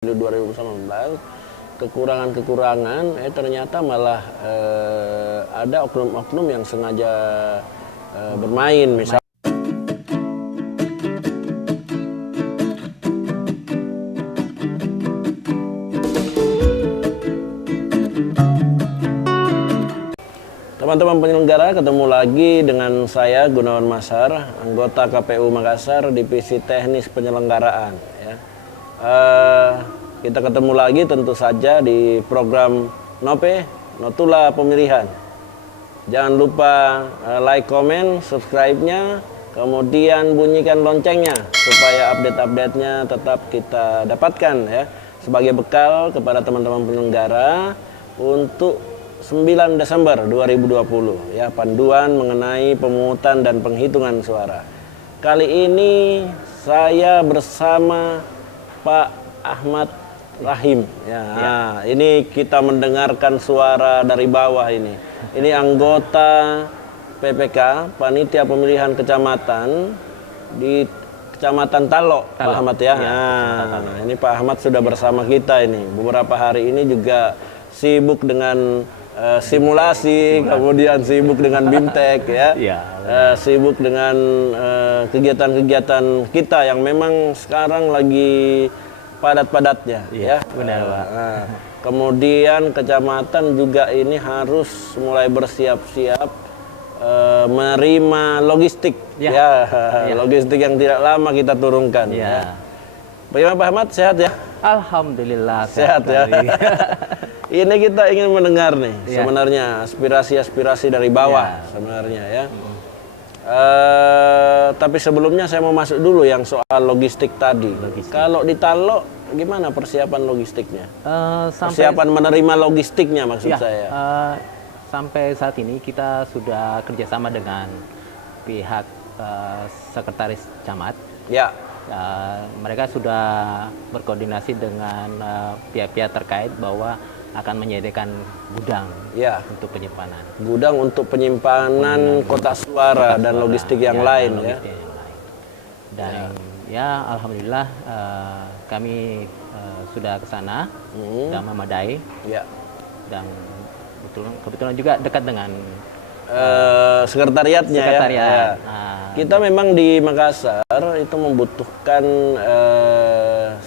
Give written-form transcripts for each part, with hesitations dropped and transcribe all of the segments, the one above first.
2019, kekurangan-kekurangan ternyata malah ada oknum-oknum yang sengaja bermain misalnya. Teman-teman penyelenggara, ketemu lagi dengan saya Gunawan Masar, anggota KPU Makassar, Divisi Teknis Penyelenggaraan. Ya. Kita ketemu lagi tentu saja di program Nope, Notula Pemilihan. Jangan lupa like, comment, subscribe-nya, kemudian bunyikan loncengnya supaya update-update-nya tetap kita dapatkan ya, sebagai bekal kepada teman-teman penyelenggara untuk 9 Desember 2020 ya, panduan mengenai pemungutan dan penghitungan suara. Kali ini saya bersama Pak Ahmad Rahim ya. Nah, ini kita mendengarkan suara dari bawah ini. Ini anggota PPK, Panitia Pemilihan Kecamatan di Kecamatan Talok, Pak Ahmad ya. Nah, ini Pak Ahmad sudah bersama kita ini. Beberapa hari ini juga sibuk dengan simulasi, kemudian sibuk dengan BIMTEK ya, sibuk dengan kegiatan-kegiatan kita yang memang sekarang lagi padat-padatnya ya. Benar, Pak. Kemudian kecamatan juga ini harus mulai bersiap-siap menerima logistik logistik yang tidak lama kita turunkan ya. Bagaimana Pak Ahmad, sehat ya? Alhamdulillah sehat ya. Ini kita ingin mendengar nih sebenarnya aspirasi-aspirasi dari bawah sebenarnya ya. Tapi sebelumnya saya mau masuk dulu yang soal logistik tadi. Kalau di Talok gimana persiapan logistiknya? Persiapan menerima logistiknya maksud saya. Sampai saat ini kita sudah kerjasama dengan pihak sekretaris camat. Ya. Mereka sudah berkoordinasi dengan pihak-pihak terkait bahwa akan menyediakan gudang untuk penyimpanan. Gudang untuk penyimpanan kotak suara dan logistik yang lain ya. Dan ya alhamdulillah kami sudah ke sana dan memadai. Ya. Dan kebetulan juga dekat dengan sekretariatnya ya. Kita memang di Makassar itu membutuhkan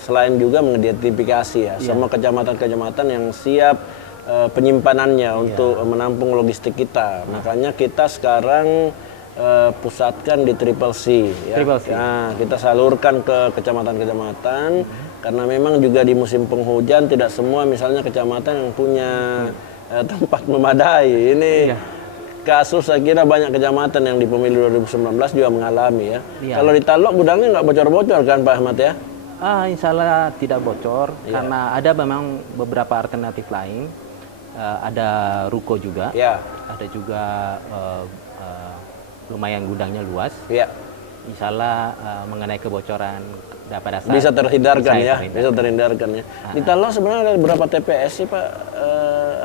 selain juga mengidentifikasi ya, semua kecamatan-kecamatan yang siap penyimpanannya untuk menampung logistik kita. Makanya kita sekarang pusatkan di Triple C ya. Nah, kita salurkan ke kecamatan-kecamatan karena memang juga di musim penghujan tidak semua misalnya kecamatan yang punya tempat memadai. Ini kasus saya kira banyak kecamatan yang di pemilu 2019 juga mengalami ya. Kalau di Talok gudangnya nggak bocor-bocor kan Pak Ahmad ya? Insya Allah tidak bocor karena ada memang beberapa alternatif lain. Ada ruko juga, ada juga lumayan gudangnya luas. Insya Allah mengenai kebocoran pada saat bisa terhindarkan ya. Di Talok sebenarnya ada berapa TPS sih Pak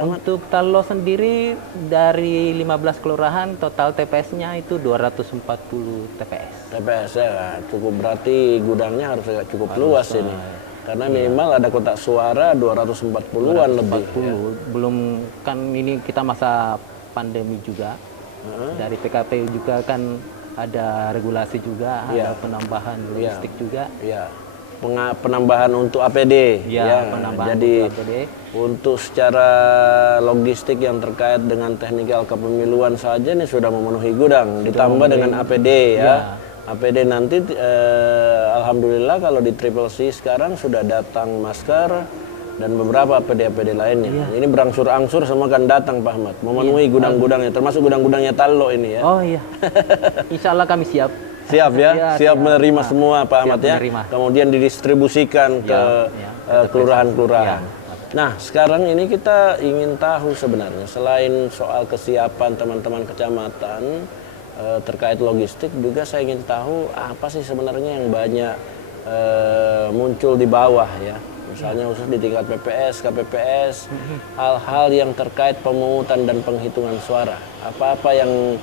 Ahmad? Untuk Talok sendiri dari 15 kelurahan total TPS-nya itu 240 TPS. TPS ya, cukup, berarti gudangnya harus cukup luas ini. Karena minimal ada kotak suara 240-an lebih. Belum kan ini kita masa pandemi juga. Dari PKPU juga kan ada regulasi juga, ada penambahan logistik juga. Penambahan untuk APD. Jadi untuk APD. Untuk secara logistik yang terkait dengan teknikal kepemiluan saja ini sudah memenuhi gudang. Ditambah dengan APD ya. APD nanti alhamdulillah kalau di Triple C sekarang sudah datang masker dan beberapa APD-APD lainnya. Ini berangsur-angsur semua akan datang Pak Ahmad, memenuhi gudang-gudangnya, termasuk gudang-gudangnya Talok ini ya. Oh iya. Insya Allah kami siap. Siap ya, siap menerima semua Pak Ahmad ya. Kemudian didistribusikan ke kelurahan-kelurahan. Nah, sekarang ini kita ingin tahu sebenarnya selain soal kesiapan teman-teman kecamatan terkait logistik, juga saya ingin tahu apa sih sebenarnya yang banyak muncul di bawah ya. Misalnya khusus di tingkat PPS, KPPS, hal-hal yang terkait pemungutan dan penghitungan suara. Apa-apa yang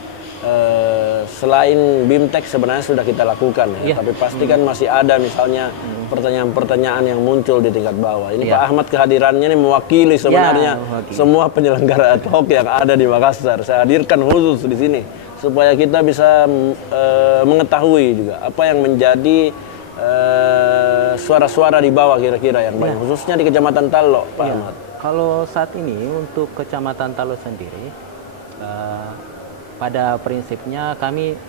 selain BIMTEK sebenarnya sudah kita lakukan ya, tapi pasti kan masih ada misalnya pertanyaan-pertanyaan yang muncul di tingkat bawah. Ini Iya. Pak Ahmad kehadirannya ini mewakili sebenarnya mewakili. semua penyelenggara ad hoc yang ada di Makassar. Saya hadirkan khusus di sini supaya kita bisa mengetahui juga apa yang menjadi suara-suara di bawah kira-kira yang banyak, khususnya di Kecamatan Talok, Pak Ahmad. Kalau saat ini untuk Kecamatan Talok sendiri, pada prinsipnya kami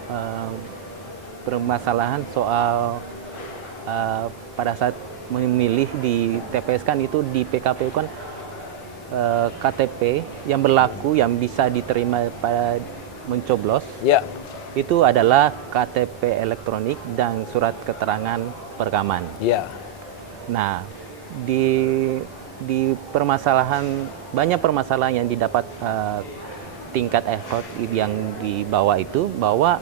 bermasalahan soal pada saat memilih di TPS kan itu di PKPU kan KTP yang berlaku yang bisa diterima pada mencoblos Ya, itu adalah KTP elektronik dan surat keterangan perekaman. ya, Nah, di permasalahan banyak permasalahan yang didapat tingkat effort yang di bawah itu bahwa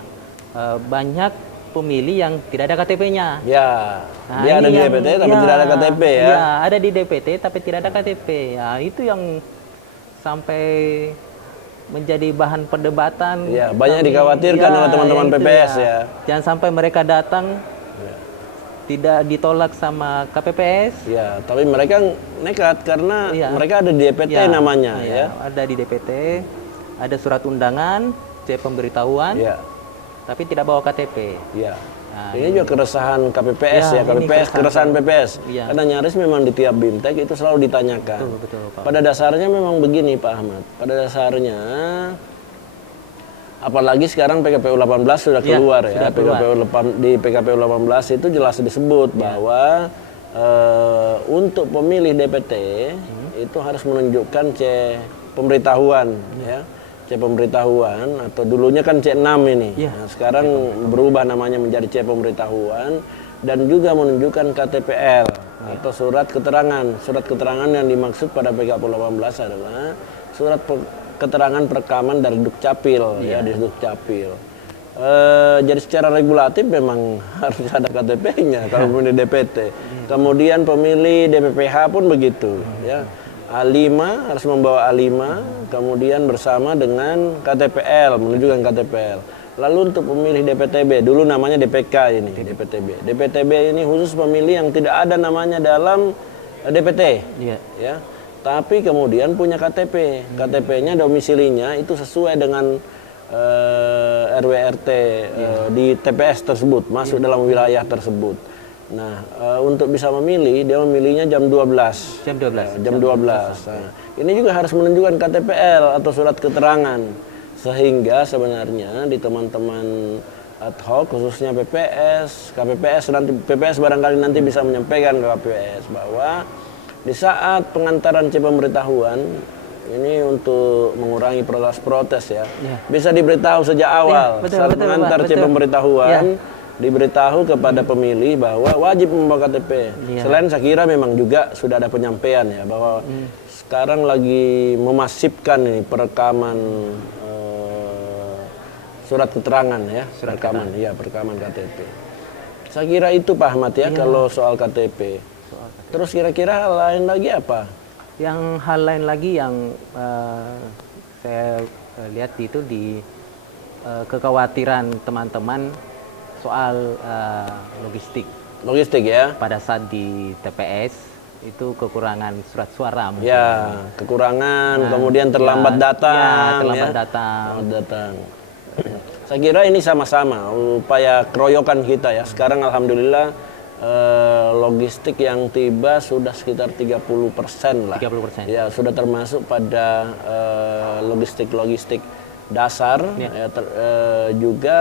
banyak pemilih yang tidak ada KTP-nya. ya. Nah, Dia ada ini di yang- DPT tapi tidak ada KTP ya. Iya, ada di DPT tapi tidak ada KTP. Ya, itu yang sampai menjadi bahan perdebatan. Ya, banyak dikhawatirkan oleh teman-teman itu PPS ya. Jangan sampai mereka datang tidak ditolak sama KPPS. Ya, tapi mereka nekat karena Iya. mereka ada di DPT Ya, namanya iya, ya. ada di DPT, ada surat undangan, C pemberitahuan, Ya, tapi tidak bawa KTP. ya. Nah, Ini juga keresahan KPPS Ya, ya, ini KPPS, keresahan PPS. Iya. Karena nyaris memang di tiap BIMTEK itu selalu ditanyakan. Betul, Pak. Pada dasarnya memang begini Pak Ahmad. Pada dasarnya apalagi sekarang PKPU 18 sudah Ya, keluar sudah ya. keluar. Di PKPU 18 itu jelas disebut bahwa untuk pemilih DPT itu harus menunjukkan C pemberitahuan ya. C pemberitahuan atau dulunya kan C6 ini. Ya. Nah, sekarang berubah namanya menjadi C pemberitahuan dan juga menunjukkan KTPL atau surat keterangan. Surat keterangan yang dimaksud pada PKPU 18 adalah surat keterangan perekaman dari Dukcapil ya, di Dukcapil. Jadi secara regulatif memang harus ada KTP-nya kalau pemilih DPT. Kemudian pemilih DPPH pun begitu ya. A5 harus membawa A5, kemudian bersama dengan KTPL, menunjukkan KTPL. Lalu untuk pemilih DPTB, dulu namanya DPK ini, DPTB. DPTB ini khusus pemilih yang tidak ada namanya dalam DPT. Iya. Ya. Tapi kemudian punya KTP. KTP-nya domisilinya itu sesuai dengan RW/RT di TPS tersebut, masuk dalam wilayah tersebut. Nah, untuk bisa memilih, dia memilihnya jam 12. Jam 12. Jam 12. Nah, ini juga harus menunjukkan KTPL atau surat keterangan. Sehingga sebenarnya di teman-teman ad hoc, khususnya PPS, KPPS, nanti PPS barangkali nanti bisa menyampaikan ke KPPS bahwa di saat pengantaran C pemberitahuan, ini untuk mengurangi protes-protes ya, bisa diberitahu sejak awal. betul, Saat betul, mengantar Pak, C betul. pemberitahuan, diberitahu kepada pemilih bahwa wajib membawa KTP. Selain saya kira memang juga sudah ada penyampaian ya bahwa sekarang lagi memasifkan ini perekaman surat keterangan ya, perekaman KTP. Saya kira itu Pak Ahmad ya kalau soal KTP. Terus kira-kira hal lain lagi apa? Yang hal lain lagi yang saya lihat itu di kekhawatiran teman-teman soal logistik. Logistik ya? Pada saat di TPS itu kekurangan surat suara. mungkin. Ya, kekurangan, kemudian terlambat datang. terlambat datang. Terlambat datang. Saya kira ini sama-sama upaya keroyokan kita ya. Sekarang alhamdulillah logistik yang tiba sudah sekitar 30% lah. 30%. Ya, sudah termasuk pada logistik dasar ya, juga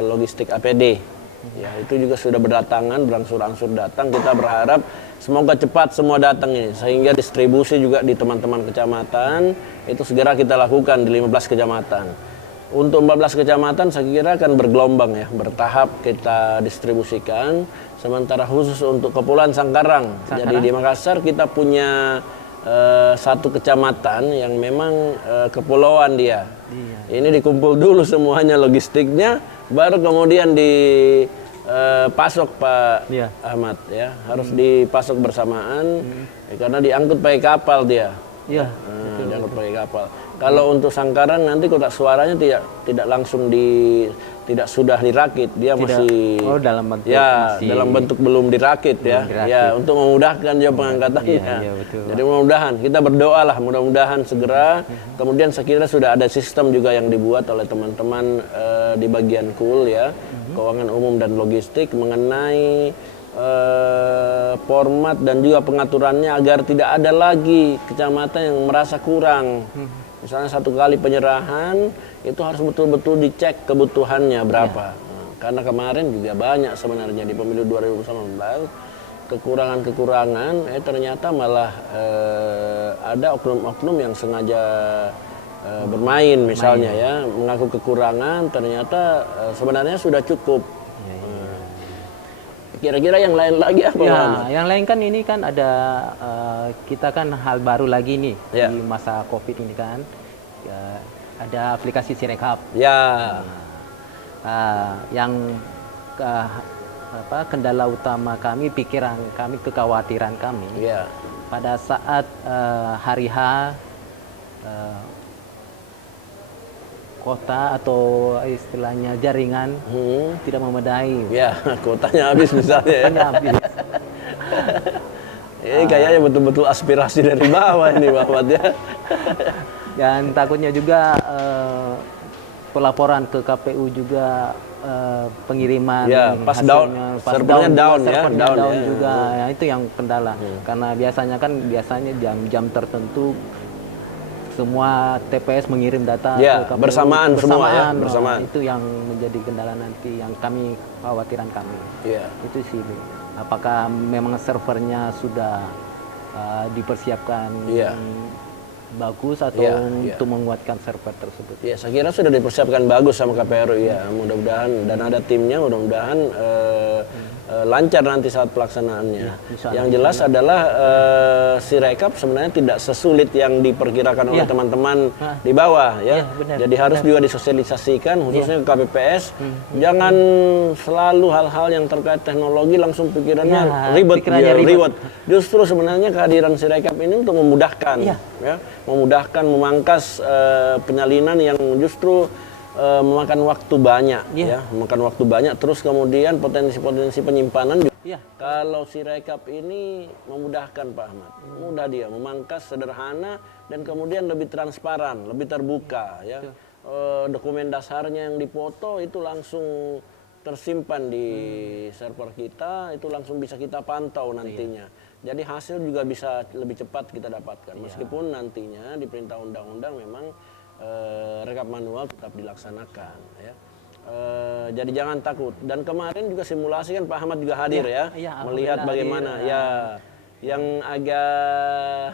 logistik APD. Ya, itu juga sudah berdatangan, berangsur-angsur datang. Kita berharap semoga cepat semua datang ini sehingga distribusi juga di teman-teman kecamatan itu segera kita lakukan di 15 kecamatan. Untuk 14 kecamatan saya kira akan bergelombang ya, bertahap kita distribusikan. Sementara khusus untuk Kepulauan Sangkarang. Jadi di Makassar kita punya satu kecamatan yang memang kepulauan dia. Ini dikumpul dulu semuanya logistiknya, baru kemudian dipasok Pak Ahmad ya, harus dipasok bersamaan karena diangkut pakai kapal dia. Iya. Diangkut pakai kapal. Kalau untuk Sangkaran nanti kotak suaranya tidak langsung tidak sudah dirakit, dia masih dalam bentuk dalam bentuk belum dirakit ya. Ya, untuk memudahkan dia pengangkatannya. Iya, betul. Jadi mudah-mudahan kita berdoa lah, mudah-mudahan segera. Kemudian saya kira sudah ada sistem juga yang dibuat oleh teman-teman di bagian KUL ya, keuangan umum dan logistik, mengenai format dan juga pengaturannya agar tidak ada lagi kecamatan yang merasa kurang. Misalnya 1 kali penyerahan itu harus betul-betul dicek kebutuhannya berapa. Karena kemarin juga banyak sebenarnya di pemilu 2019 kekurangan-kekurangan, ternyata malah ada oknum-oknum yang sengaja bermain misalnya ya, mengaku kekurangan, ternyata sebenarnya sudah cukup. Kira-kira yang lain lagi apa? Yang lain kan ini kan ada kita kan hal baru lagi nih di masa COVID ini kan, ada aplikasi Sirekap. Yang kendala utama kami, pikiran kami, kekhawatiran kami pada saat hari H kota atau istilahnya jaringan tidak memadai. Kotanya habis misalnya ya. Ini kayaknya betul-betul aspirasi dari bawah ini Bapak ya. Dan takutnya juga pelaporan ke KPU juga pengiriman hasilnya servernya down juga. Ya, itu yang kendala. Karena biasanya jam-jam tertentu semua TPS mengirim data ke KPU bersamaan. Itu yang menjadi kendala nanti, yang kami khawatiran kami. Itu sih. Apakah memang servernya sudah dipersiapkan bagus atau untuk menguatkan server tersebut? Saya kira sudah dipersiapkan bagus sama KPRU ya. Mudah-mudahan, dan ada timnya, mudah-mudahan lancar nanti saat pelaksanaannya. Yang jelas adalah Sirekap sebenarnya tidak sesulit yang diperkirakan oleh teman-teman di bawah ya. Jadi harus juga disosialisasikan khususnya ke KPPS. Jangan selalu hal-hal yang terkait teknologi langsung pikirannya ribet. Justru sebenarnya kehadiran Sirekap ini untuk memudahkan ya, memangkas penyalinan yang justru memakan waktu banyak memakan waktu banyak, terus kemudian potensi-potensi penyimpanan juga. Kalau Sirekap ini memudahkan Pak Ahmad, mudah dia memangkas, sederhana, dan kemudian lebih transparan, lebih terbuka ya. Dokumen dasarnya yang dipoto itu langsung tersimpan di server kita, itu langsung bisa kita pantau nantinya. Jadi hasil juga bisa lebih cepat kita dapatkan, meskipun nantinya di perintah undang-undang memang rekap manual tetap dilaksanakan ya. Jadi jangan takut. Dan kemarin juga simulasi kan Pak Ahmad juga hadir melihat bagaimana yang agak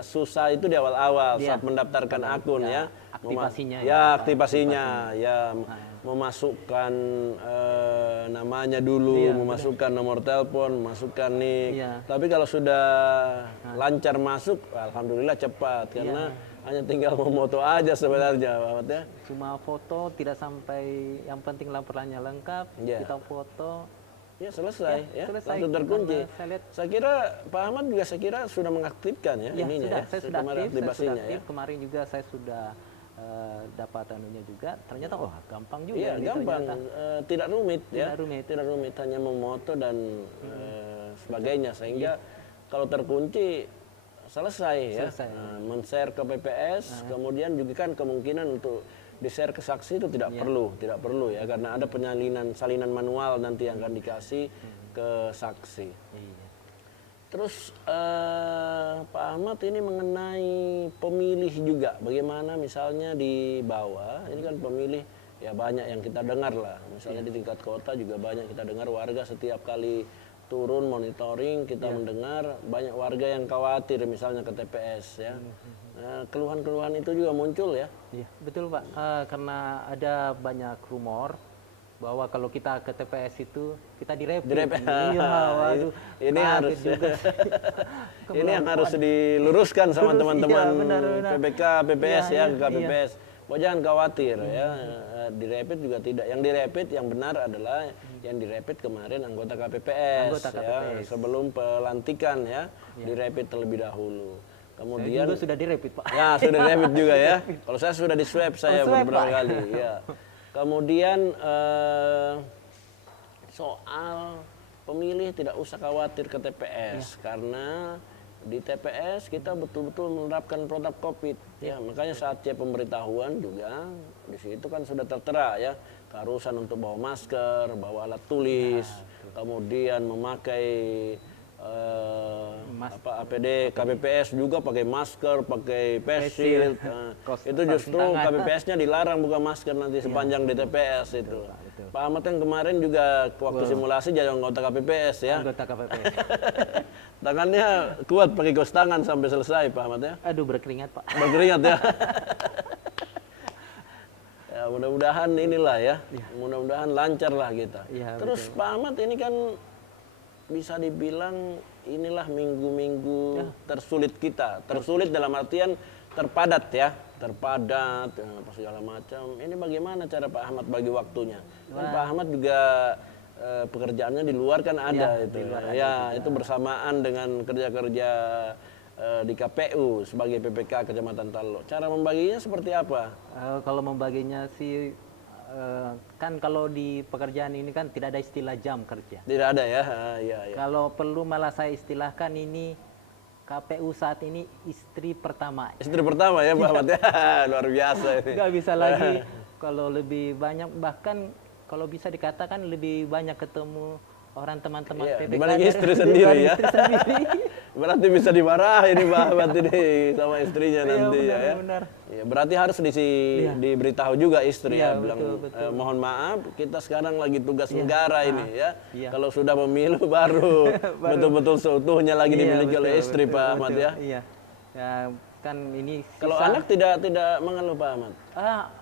susah itu di awal-awal saat mendaftarkan akun aktivasinya memasukkan namanya dulu, memasukkan nomor telepon, memasukkan nik. Tapi kalau sudah lancar masuk, alhamdulillah cepat karena hanya tinggal memoto aja sebenarnya, Bapak ya. Cuma foto, tidak sampai, yang penting laporannya lengkap, kita foto. Selesai. Langsung terkunci. Saya kira Pak Ahmad juga sudah mengaktifkan ininya. Saya sudah aktif. Kemarin juga saya sudah dapat anunya juga. Ternyata gampang juga. Gampang. Tidak rumit ya. Tidak rumit, hanya memoto dan sebagainya, sehingga kalau terkunci selesai ya. Men-share ke PPS, kemudian juga kan kemungkinan untuk di-share ke saksi itu tidak perlu ya, karena ada salinan manual nanti yang akan dikasih ke saksi. Terus Pak Ahmad ini mengenai pemilih juga, bagaimana misalnya di bawah ini kan pemilih ya banyak yang kita dengar lah, misalnya di tingkat kota juga banyak kita dengar warga setiap kali turun monitoring kita mendengar banyak warga yang khawatir misalnya ke TPS ya. Keluhan-keluhan itu juga muncul ya. Betul Pak, karena ada banyak rumor bahwa kalau kita ke TPS itu kita direpit. Ini harus ini yang harus diluruskan sama teman-teman PPK, PPS ke KPPS. Jangan khawatir ya, direpit juga tidak. Yang direpit yang benar adalah yang direpit kemarin anggota KPPS. Sebelum pelantikan ya, direpit terlebih dahulu. Kemudian juga sudah direpit, Pak. ya sudah rapid juga ya. Kalau saya sudah di swab saya swab, beberapa Pak. kali. Ya. Kemudian soal pemilih tidak usah khawatir ke TPS karena di TPS kita betul-betul menerapkan protokol COVID ya. Makanya saatnya pemberitahuan juga di situ kan sudah tertera ya, keharusan untuk bawa masker, bawa alat tulis, kemudian memakai APD, KPPS juga pakai masker, pakai face shield. Itu justru KPPS-nya dilarang buka masker nanti sepanjang di TPS itu. Pak Ahmad kan kemarin juga waktu simulasi jadi anggota KPPS ya. Anggota KPPS. Tangannya kuat pakai kaos tangan sampai selesai Pak Ahmad ya. Aduh, berkeringat, Pak. Berkeringat ya. Ya mudah-mudahan inilah ya. Mudah-mudahan lancar lah kita. Ya, terus Pak Ahmad ini kan bisa dibilang inilah minggu-minggu tersulit kita. Tersulit dalam artian terpadat ya. Terpadat, apa segala macam. Ini bagaimana cara Pak Ahmad bagi waktunya? Dan Pak Ahmad juga pekerjaannya di luar kan ada itu. Itu bersamaan dengan kerja-kerja di KPU sebagai PPK Kecamatan Tallo. Cara membaginya seperti apa? Kalau membaginya sih kan kalau di pekerjaan ini kan tidak ada istilah jam kerja. Tidak ada ya. Kalau perlu malah saya istilahkan ini KPU saat ini istri pertama. Istri pertama ya Pak Ahmad ya. Luar biasa ini. Nggak bisa lagi kalau lebih banyak, bahkan kalau bisa dikatakan lebih banyak ketemu orang teman-teman PPK dibanding istri sendiri ya. Istri sendiri. Berarti bisa dimarahin ini Pak Ahmad ini sama istrinya nanti benar. Ya, berarti harus diberitahu juga istri ya, bilang betul. Mohon maaf kita sekarang lagi tugas negara ini ya. Kalau sudah pemilu baru betul-betul seutuhnya lagi dimiliki oleh istri Pak Ahmad ya. Iya. Ya, kan ini Kalau anak tidak mengeluh Pak Ahmad.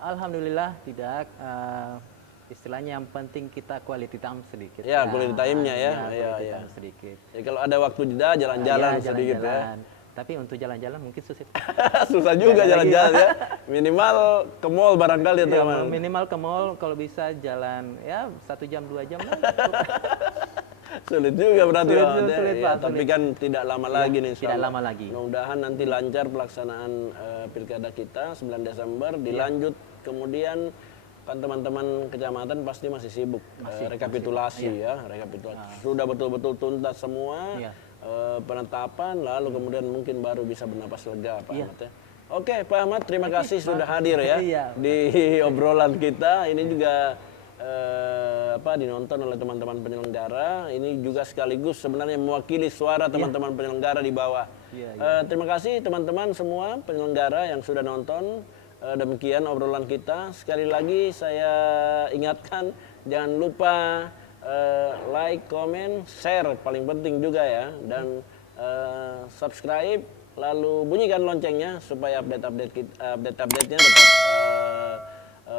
Alhamdulillah tidak. Istilahnya yang penting kita quality time sedikit. Ya, quality time-nya ya. Quality time sedikit. Jadi kalau ada waktu jeda jalan-jalan sedikit ya. Tapi untuk jalan-jalan mungkin susah. Susah juga jalan-jalan ya. Minimal ke mall barangkali ya teman. Minimal ke mall, kalau bisa jalan ya 1 jam 2 jam lah. Sulit juga berarti sulit, Pak, tapi kan tidak lama lagi nih. Tidak lama lagi. Mudah-mudahan nanti lancar pelaksanaan pilkada kita 9 Desember dilanjut kemudian kan teman-teman kecamatan pasti masih sibuk rekapitulasi ya, rekapitulasi. Sudah betul-betul tuntas semua penetapan, lalu kemudian mungkin baru bisa bernapas lega Pak Ahmad ya. Oke Pak Ahmad, terima kasih sudah hadir ya di obrolan kita. Ini juga dinonton oleh teman-teman penyelenggara. Ini juga sekaligus sebenarnya mewakili suara teman-teman penyelenggara di bawah. Terima kasih teman-teman semua penyelenggara yang sudah nonton. Demikian obrolan kita. Sekali lagi saya ingatkan jangan lupa like, comment, share paling penting juga ya, dan subscribe lalu bunyikan loncengnya supaya update-nya tetap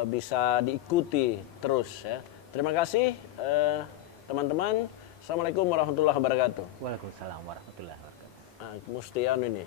bisa diikuti terus ya. Terima kasih teman-teman. Assalamualaikum warahmatullahi wabarakatuh. Waalaikumsalam warahmatullahi wabarakatuh. Mustian ini.